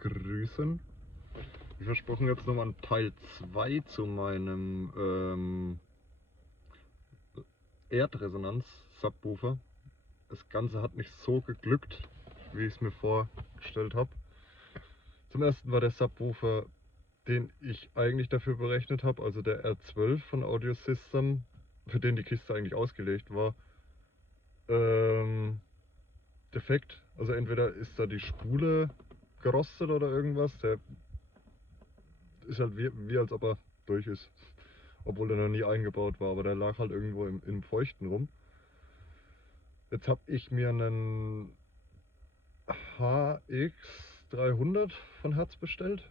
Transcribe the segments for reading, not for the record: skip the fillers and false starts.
grüßen. Wie versprochen, jetzt nochmal ein Teil 2 zu meinem Erdresonanz-Subwoofer. Das Ganze hat nicht so geglückt, wie ich es mir vorgestellt habe. Zum ersten war der Subwoofer, den ich eigentlich dafür berechnet habe, also der R12 von Audio System, für den die Kiste eigentlich ausgelegt war, defekt. Also entweder ist da die Spule gerostet oder irgendwas. Der ist halt wie als ob er durch ist. Obwohl er noch nie eingebaut war, aber der lag halt irgendwo im Feuchten rum. Jetzt habe ich mir einen HX300 von Hertz bestellt.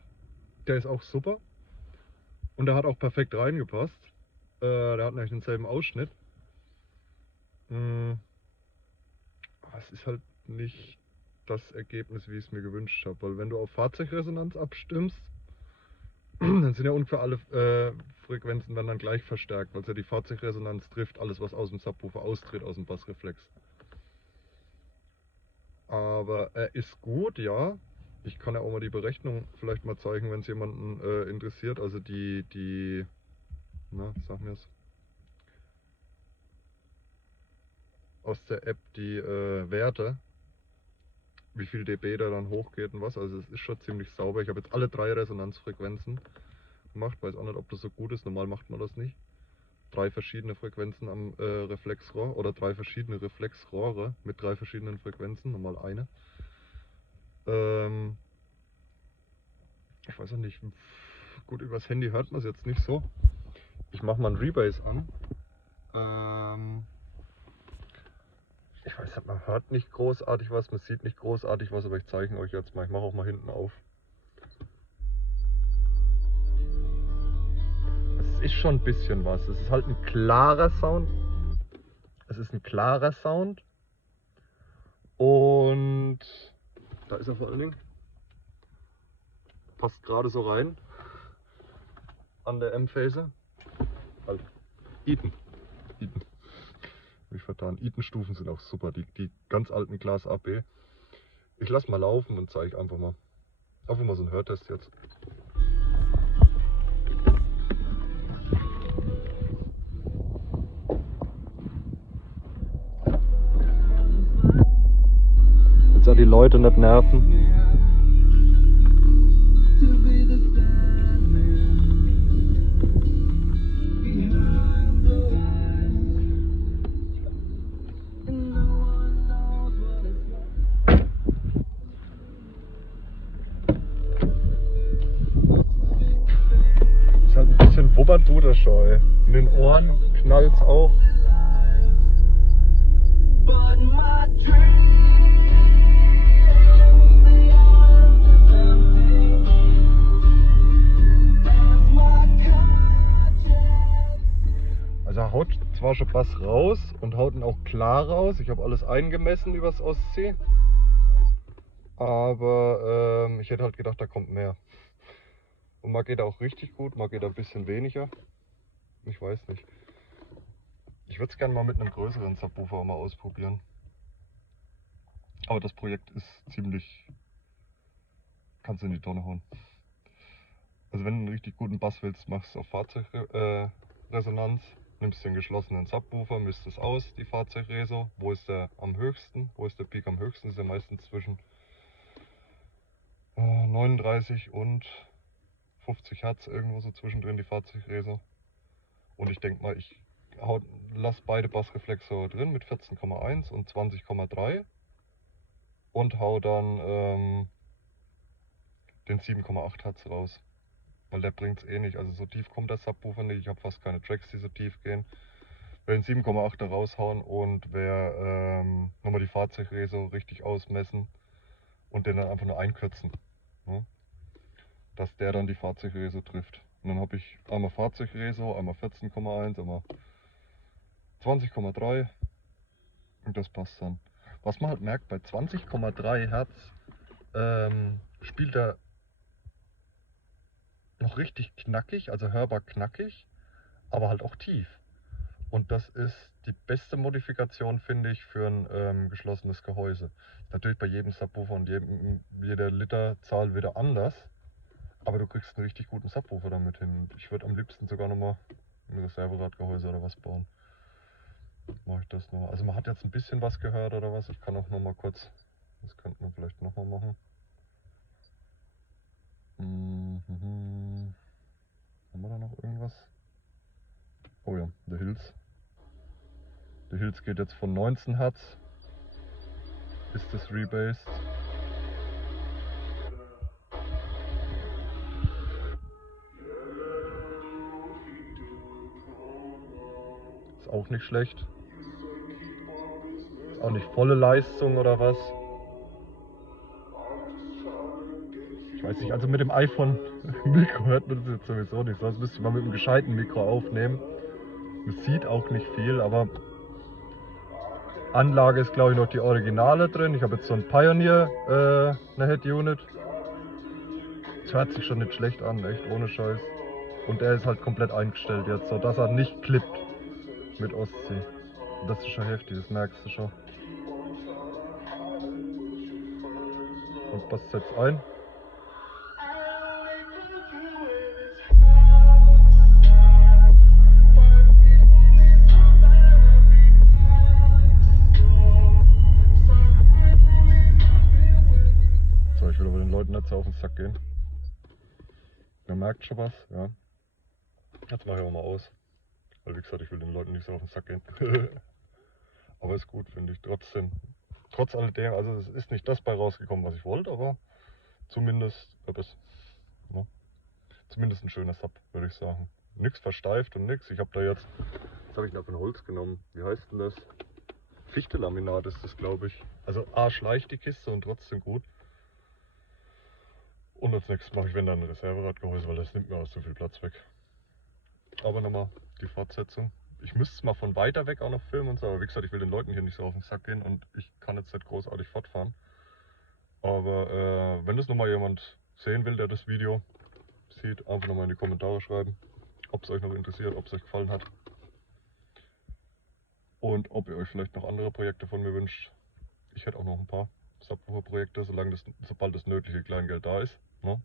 Der ist auch super. Und der hat auch perfekt reingepasst. Der hat nämlich denselben Ausschnitt. Aber es ist halt nicht das Ergebnis, wie ich es mir gewünscht habe. Weil wenn du auf Fahrzeugresonanz abstimmst, dann sind ja ungefähr alle Frequenzen werden dann gleich verstärkt, weil es ja die Fahrzeugresonanz trifft, alles was aus dem Subwoofer austritt, aus dem Bassreflex. Aber er ist gut, ja. Ich kann ja auch mal die Berechnung vielleicht mal zeigen, wenn es jemanden interessiert. Also na, sag mir's. Aus der App die Werte, wie viel dB da dann hochgeht und was. Also es ist schon ziemlich sauber. Ich habe jetzt alle 3 Resonanzfrequenzen gemacht. Weiß auch nicht, ob das so gut ist. Normal macht man das nicht. 3 verschiedene Frequenzen am Reflexrohr oder 3 verschiedene Reflexrohre mit 3 verschiedenen Frequenzen, normal eine. Ich weiß auch nicht, gut, übers Handy hört man es jetzt nicht so. Ich mache mal einen Rebase an. Ich weiß nicht, man hört nicht großartig was, man sieht nicht großartig was, aber ich zeige euch jetzt mal. Ich mache auch mal hinten auf. Es ist schon ein bisschen was. Es ist halt ein klarer Sound. Es ist ein klarer Sound. Und da ist er vor allen Dingen. Passt gerade so rein. An der M-Phase. Halt. Eaton. Wie vertan. Eaton-Stufen sind auch super. Die ganz alten Glas AB. Ich lasse mal laufen und zeige einfach mal. Einfach mal so einen Hörtest jetzt. Jetzt auch die Leute nicht nerven. Ist halt ein bisschen wubbert tut das schon, ey. In den Ohren knallt's auch. Also er haut zwar schon Bass raus und haut ihn auch klar raus. Ich habe alles eingemessen übers Ostsee. Aber ich hätte halt gedacht, da kommt mehr. Und mal geht er auch richtig gut, mal geht er ein bisschen weniger. Ich weiß nicht. Ich würde es gerne mal mit einem größeren Subwoofer mal ausprobieren. Aber das Projekt ist ziemlich... kannst du in die Tonne hauen. Also wenn du einen richtig guten Bass willst, machst du auf Fahrzeugresonanz. Nimmst den geschlossenen Subwoofer, misst es aus, die Fahrzeugreso. Wo ist der am höchsten? Wo ist der Peak am höchsten? Ist ja meistens zwischen 39 und 50 Hertz, irgendwo so zwischendrin die Fahrzeugreso. Und ich denke mal, ich lasse beide Bassreflexoren drin mit 14,1 und 20,3 und hau dann den 7,8 Hertz raus. Weil der bringt es eh nicht. Also so tief kommt der Subwoofer nicht. Ich habe fast keine Tracks, die so tief gehen. Werde den 7,8er raushauen und werde nochmal die Fahrzeugreso richtig ausmessen und den dann einfach nur einkürzen. Ne? Dass der dann die Fahrzeugreso trifft. Und dann habe ich einmal Fahrzeugreso, einmal 14,1, einmal 20,3 und das passt dann. Was man halt merkt, bei 20,3 Hertz spielt er noch richtig knackig, also hörbar knackig, aber halt auch tief. Und das ist die beste Modifikation, finde ich, für ein geschlossenes Gehäuse. Natürlich bei jedem Subwoofer und jeder Literzahl wieder anders. Aber du kriegst einen richtig guten Subwoofer damit hin. Ich würde am liebsten sogar nochmal ein Reserveradgehäuse oder was bauen. Mache ich das noch. Also man hat jetzt ein bisschen was gehört oder was. Ich kann auch noch mal kurz, das könnte man vielleicht noch mal machen. Haben wir da noch irgendwas? Oh ja, The Hills. The Hills geht jetzt von 19 Hertz. Ist das rebased? Ist auch nicht schlecht. Ist auch nicht volle Leistung oder was. Ich weiß nicht, also mit dem iPhone Mikro hört man das jetzt sowieso nicht. Sonst müsste ich mal mit einem gescheiten Mikro aufnehmen. Man sieht auch nicht viel, aber Anlage ist glaube ich noch die Originale drin. Ich habe jetzt so ein Pioneer, eine Head Unit. Das hört sich schon nicht schlecht an, echt ohne Scheiß. Und der ist halt komplett eingestellt jetzt, so dass er nicht klippt mit Ostsee. Und das ist schon heftig, das merkst du schon. Und passt jetzt ein. So, ich will aber den Leuten nicht so auf den Sack gehen. Man merkt schon was, ja. Jetzt mache ich auch mal aus. Weil wie gesagt, ich will den Leuten nicht so auf den Sack gehen. Aber ist gut, finde ich trotzdem. Trotz alledem, also es ist nicht das bei rausgekommen, was ich wollte, aber zumindest etwas. Ne? Zumindest ein schöner Sub, würde ich sagen. Nichts versteift und nichts. Ich habe da jetzt habe ich noch von Holz genommen. Wie heißt denn das? Fichtelaminat ist das, glaube ich. Also A, schleicht die Kiste und trotzdem gut. Und als nächstes mache ich, wenn dann ein Reserveradgehäuse, weil das nimmt mir auch so viel Platz weg. Aber nochmal die Fortsetzung. Ich müsste es mal von weiter weg auch noch filmen und so, aber wie gesagt, ich will den Leuten hier nicht so auf den Sack gehen und ich kann jetzt nicht großartig fortfahren. Aber wenn das nochmal jemand sehen will, der das Video sieht, einfach nochmal in die Kommentare schreiben, ob es euch noch interessiert, ob es euch gefallen hat. Und ob ihr euch vielleicht noch andere Projekte von mir wünscht. Ich hätte auch noch ein paar Subwoofer-Projekte, sobald das nötige Kleingeld da ist. Ne?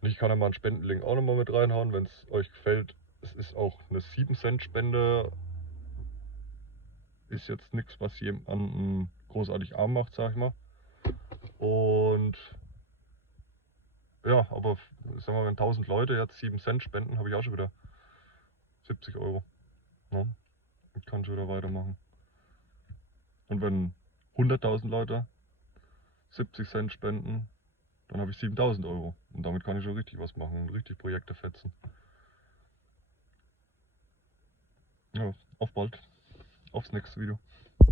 Und ich kann ja mal einen Spendenlink auch nochmal mit reinhauen, wenn es euch gefällt. Es ist auch eine 7-Cent-Spende. Ist jetzt nichts, was jemanden großartig arm macht, sag ich mal. Und ja, aber sagen wir mal, wenn 1000 Leute jetzt 7 Cent spenden, habe ich auch schon wieder 70 Euro. Ne? Und kann schon wieder weitermachen. Und wenn 100.000 Leute 70 Cent spenden, dann habe ich 7.000 Euro. Und damit kann ich schon richtig was machen und richtig Projekte fetzen. Ja, auf bald. Aufs nächste Video.